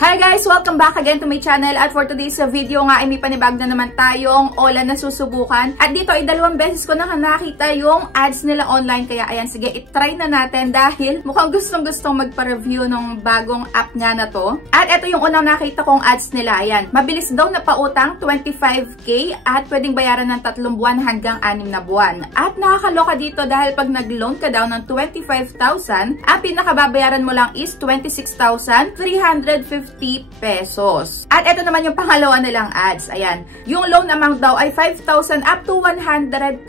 Hi guys! Welcome back again to my channel at for today's video nga ay may panibag na naman tayong OLA na susubukan. At dito ay 2 beses ko na nakita yung ads nila online kaya ayan sige itry na natin dahil mukhang gustong-gustong magpa-review ng bagong app nga na to. At ito yung unang nakita kong ads nila. Ayan, mabilis daw na pautang 25k at pwedeng bayaran ng 3 buwan hanggang 6 na buwan. At nakakaloka dito dahil pag nag-loan ka daw ng 25,000, ang pinakababayaran mo lang is 26,350 pesos. At ito naman yung pangalawa nilang ads. Ayan, yung loan amount daw ay 5,000 up to 100,000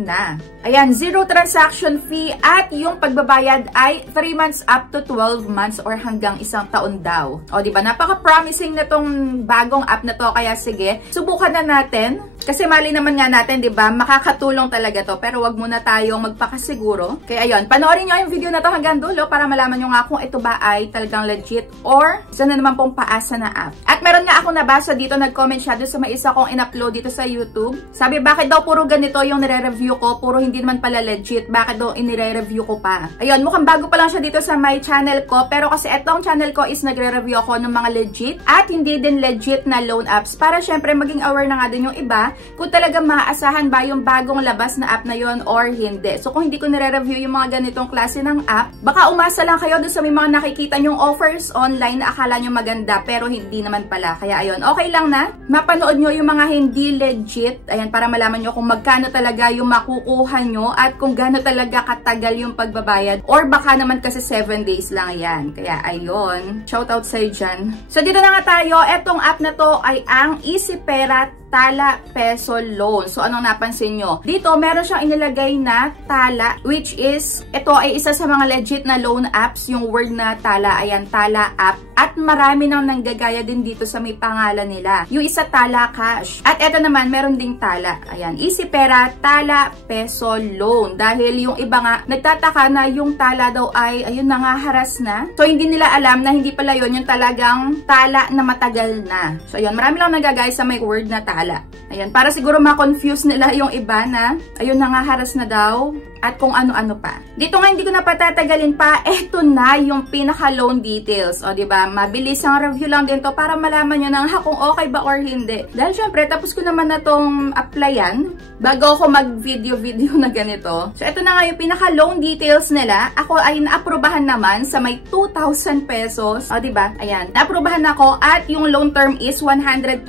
na. Ayan, 0 transaction fee at yung pagbabayad ay 3 months up to 12 months or hanggang 1 taon daw. O diba, napaka-promising na tong bagong app na to kaya sige, subukan na natin. Kasi mali naman nga natin, diba, makakatulong talaga to pero wag muna tayong magpakasiguro. Kaya ayun, panoorin nyo yung video na to hanggang dulo para malaman nyo nga kung ito ba ay talagang legit or isa na naman pong paasa na app. At meron nga akong nabasa dito, nag-comment siya doon sa may isa kong in-upload dito sa YouTube. Sabi, bakit daw puro ganito yung nire-review ko, puro hindi naman pala legit, bakit daw inire-review ko pa? Ayun, mukhang bago pa lang siya dito sa my channel ko, pero kasi etong channel ko is nagre-review ako ng mga legit at hindi din legit na loan apps para syempre maging aware na nga din yung iba kung talagang maaasahan ba yung bagong labas na app na yon or hindi. So kung hindi ko nire-review yung mga ganitong klase ng app, baka umasa lang kayo doon sa may mga nakikita nyong offers online na akala nyo maganda pero hindi naman pala. Kaya ayun, okay lang na mapanood nyo yung mga hindi legit, ayan, para malaman nyo kung magkano talaga yung makukuha nyo at kung gaano talaga katagal yung pagbabayad or baka naman kasi 7 days lang yan. Kaya ayun, shoutout sa'yo dyan. So dito na nga tayo, etong app na to ay ang EasyPera Tala Peso Loan. So, anong napansin nyo? Dito, meron siyang inilagay na Tala, which is, ito ay isa sa mga legit na loan apps, yung word na Tala, ayan, Tala app. At marami nang nanggagaya din dito sa may pangalan nila. Yung isa Tala Cash. At ito naman, meron ding Tala. Ayan, EasyPera Tala Peso Loan. Dahil yung iba nga, nagtataka na yung Tala daw ay, ayun na nga, haras na. So, hindi nila alam na hindi pala yun yung talagang Tala na matagal na. So, ayun, marami lang nanggagaya sa may word na Tala. Ayan, para siguro ma-confuse nila yung iba na, ayun na nga, haras na daw. At kung ano-ano pa. Dito nga hindi ko na patatagalin pa, eto na yung pinaka-loan details. O diba, mabilis ang review lang din to para malaman nyo na kung okay ba or hindi. Dahil syempre, tapos ko naman na tong applyan bago ako mag-video na ganito. So eto na nga yung pinaka-loan details nila. Ako ay naaprubahan naman sa may 2,000 pesos. O diba, ayan, naaprubahan ako at yung loan term is 121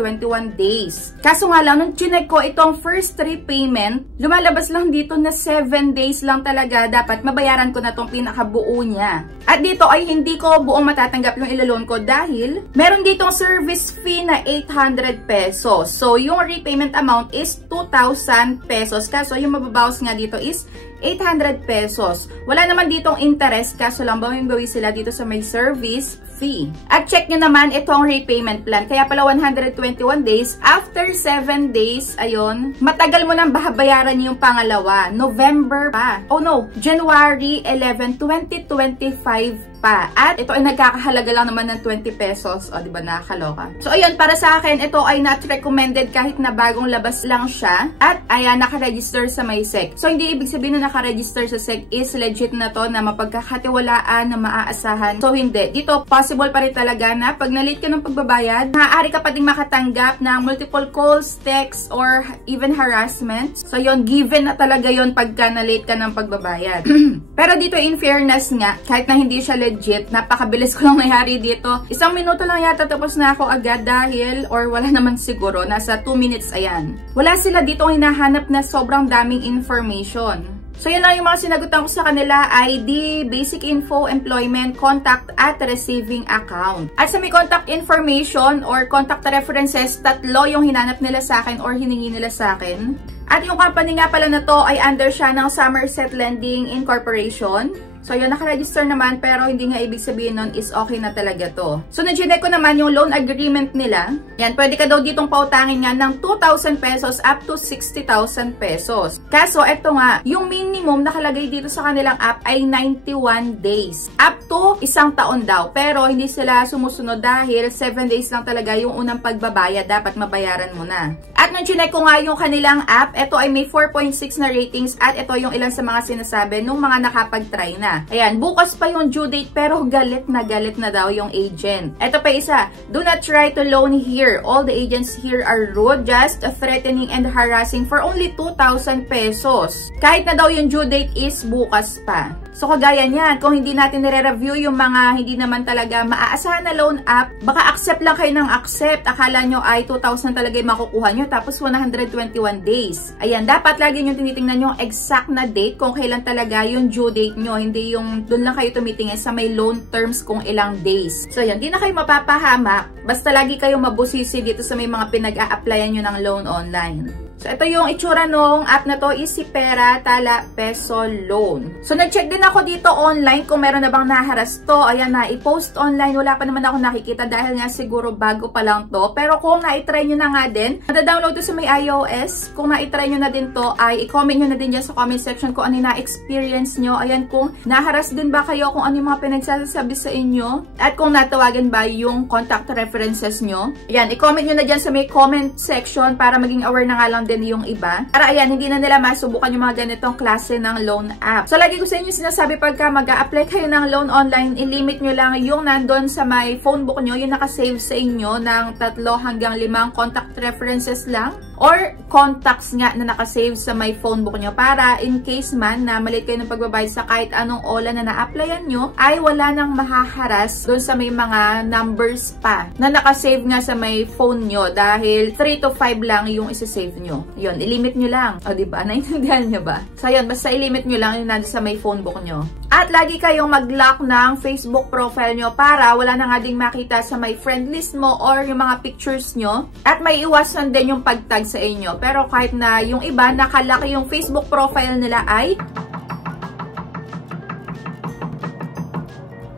days. Kaso nga lang, nung chinek ko itong first repayment, lumalabas lang dito na 7 days lang talaga dapat mabayaran ko na tong pinakabuo niya. At dito ay hindi ko buong matatanggap yung ilaloan ko dahil meron ditong service fee na 800 pesos. So, yung repayment amount is 2,000 pesos. Kaso, yung mababawas nga dito is 800 pesos. Wala naman ditong interest kaso lang bawing-bawi sila dito sa may service fee. At check nyo naman itong repayment plan. Kaya pala 121 days. After 7 days, ayun, matagal mo nang babayaran yung pangalawa. November pa. Oh no, January 11, 2025 pa. At ito ay nagkakahalaga lang naman ng 20 pesos. O, diba, nakakaloka. So, ayun, para sa akin, ito ay not recommended kahit na bagong labas lang siya. At, ayan, nakaregister sa may SEC. So, hindi ibig sabihin na nakaregister sa SEC is legit na to, na mapagkakatiwalaan, na maaasahan. So, hindi. Dito, possible pa rin talaga na pag na-late ka ng pagbabayad, maaari ka pa ding makatanggap ng multiple calls, texts, or even harassment. So, yun, given na talaga yun pagka na-late ka ng pagbabayad. Pero dito, in fairness nga, kahit na hindi siya legit, napakabilis ko lang nangyari dito. 1 minuto lang yata tapos na ako agad dahil, or wala naman siguro, nasa 2 minutes, ayan. Wala sila dito hinahanap na sobrang daming information. So, yan lang yung mga sinagutan ko sa kanila, ID, basic info, employment, contact, at receiving account. At sa may contact information or contact references, 3 yung hinanap nila sa akin or hiningi nila sa akin. At yung company nga pala na to ay under siya ng Somerset Lending Incorporation. So, yun, nakaregister naman, pero hindi nga ibig sabihin nun is okay na talaga to. So, na-check ko naman yung loan agreement nila. Yan, pwede ka daw ditong pautangin nga ng 2,000 pesos up to 60,000 pesos. Kaso, eto nga, yung minimum nakalagay dito sa kanilang app ay 91 days. Up to 1 taon daw. Pero, hindi sila sumusunod dahil 7 days lang talaga yung unang pagbabayad. Dapat mabayaran mo na. At At nung chinek ko nga yung kanilang app, ito ay may 4.6 na ratings at ito yung ilan sa mga sinasabi nung mga nakapag-try na. Ayan, bukas pa yung due date pero galit na daw yung agent. Ito pa isa, do not try to loan here. All the agents here are rude, just threatening and harassing for only 2,000 pesos. Kahit na daw yung due date is bukas pa. So kagaya niyan, kung hindi natin nire-review yung mga hindi naman talaga maaasahan na loan app, baka accept lang kayo ng accept. Akala nyo ay 2,000 talaga yung makukuha nyo, tapos 121 days. Ayan, dapat lagi nyo tinitingnan yung exact na date kung kailan talaga yung due date nyo. Hindi yung doon lang kayo tumitingin sa may loan terms kung ilang days. So yun, di na kayo mapapahamak. Basta lagi kayong mabusisi dito sa may mga pinag-a-applyan nyo ng loan online. So, ito yung itsura nung app na to is si Pera Tala Peso Loan. So, nag-check din ako dito online kung meron na bang naharas to. Ayan na, i-post online. Wala pa naman ako nakikita dahil nga siguro bago pa lang to. Pero kung na-try nyo na nga din, mada-download to sa may iOS. Kung na-try nyo na din to, ay i-comment nyo na din dyan sa comment section kung ano yung na-experience nyo. Ayan, kung naharas din ba kayo, kung ano yung mga pinagsasabi sa inyo. At kung natawagan ba yung contact references nyo. Ayan, i-comment nyo na dyan sa may comment section para maging aware na nga lang din yung iba. Para ayan, hindi na nila masubukan yung mga ganitong klase ng loan app. So, lagi ko sa inyo sinasabi pagka mag-a-apply kayo ng loan online, i-limit nyo lang yung nandun sa may phone book nyo, yung nakasave sa inyo ng 3 hanggang 5 contact references lang. Or contacts nga na nakasave sa may phone book nyo para in case man na maliit kayo ng pagbabayad sa kahit anong OLA na na-applyan nyo, ay wala nang mahaharas doon sa may mga numbers pa na nakasave nga sa may phone nyo dahil 3 to 5 lang yung isa-save nyo. Yun, ilimit nyo lang. O, diba? Naintindihan nyo ba? So, yun, basta ilimit nyo lang yung nandun sa may phone book nyo. At lagi kayong mag-lock ng Facebook profile nyo para wala na nga ding makita sa may friend list mo or yung mga pictures nyo. At may iwasan din yung pag-tag sa inyo. Pero kahit na yung iba, nakalaki yung Facebook profile nila ay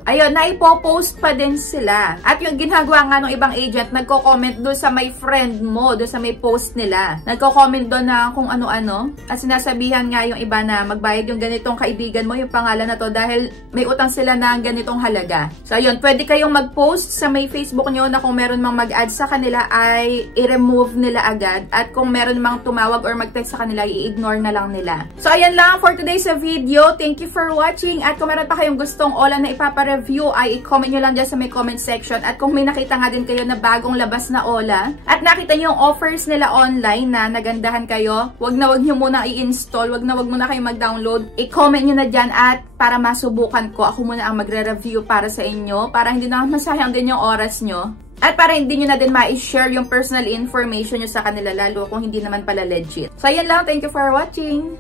ayun, naipopost pa din sila. At yung ginagawa nga ng ibang agent, nagko-comment doon sa may friend mo, doon sa may post nila. Nagko-comment doon na kung ano-ano. At sinasabihan nga yung iba na magbayad yung ganitong kaibigan mo, yung pangalan na to, dahil may utang sila na ganitong halaga. So ayun, pwede kayong mag-post sa may Facebook nyo na kung meron mang mag-add sa kanila ay i-remove nila agad. At kung meron mang tumawag or mag-text sa kanila, i-ignore na lang nila. So ayan lang for today's video. Thank you for watching. At kung meron pa kayong gustong OLA na ipapare review ay i-comment nyo lang dyan sa may comment section. At kung may nakita nga din kayo na bagong labas na OLA at nakita nyo yung offers nila online na nagandahan kayo, wag nyo muna i-install, wag muna kayo mag-download. I-comment nyo na dyan at para masubukan ko, ako muna ang magre-review para sa inyo para hindi na masayang din yung oras nyo. At para hindi nyo na din ma-share yung personal information nyo sa kanila lalo kung hindi naman pala legit. So, ayan lang. Thank you for watching!